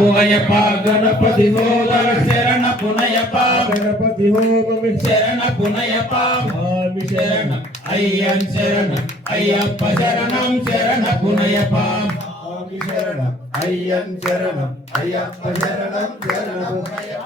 పునయప గణపతి హోమ శరణ పునయప గణపతి హోమ శరణ పునయప స్వామి శరణం అయ్యన్ శరణం అయ్యప్ప శరణం శరణ పునయప శరణం అయ్యన్ శరణం అయ్యప్ప శరణం శరణం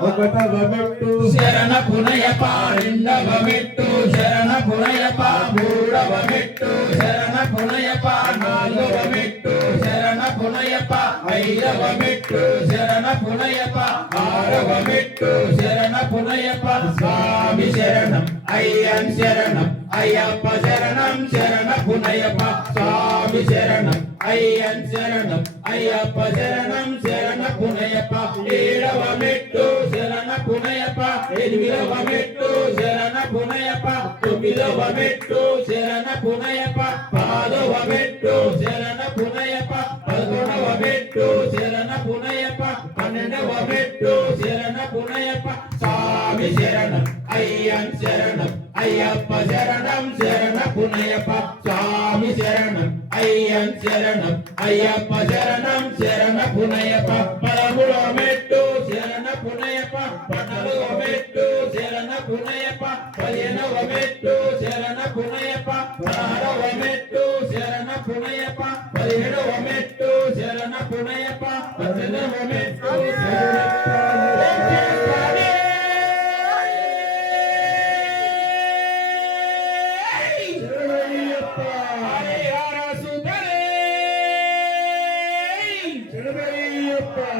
ఒకటవ మెట్టు శరణ పునయప రెండవ మెట్టు శరణ పునయప మూడవ మెట్టు శరణ పునయప నాలుగవ మెట్టు శరణ పునయప ఐదవ మెట్టు శరణ పునయప ఆరవ మెట్టు శరణ పునయప స్వామి శరణం అయ్యన్ శరణం అయ్యప్ప శరణం శరణ పునయప స్వామి శరణం అయ్యన్ శరణం అయ్యప్ప శరణం శరణ పునయప ఏడవ మెట్టు శరణ పునయప ఎనిమిదవ మెట్టు శరణ పునయప తొమ్మిదవ మెట్టు శరణ పునయప పదవ మెట్టు శరణ పునయప పదకొండవ మెట్టు శరణ పునయప పన్నెండవ మెట్టు శరణ పునయప స్వామి శరణం అయ్యన్ శరణం అయ్యప్ప శరణం శరణ పునయప స్వామి శరణం అయ్యన్ శరణం అయ్యప్ప శరణం శరణ పునయప పదమూడవ మెట్టు శరణ పునయప పద్నాలుగవ మెట్టు శరణ పునయప 15వ మెట్టు శరణ పునయప 16వ మెట్టు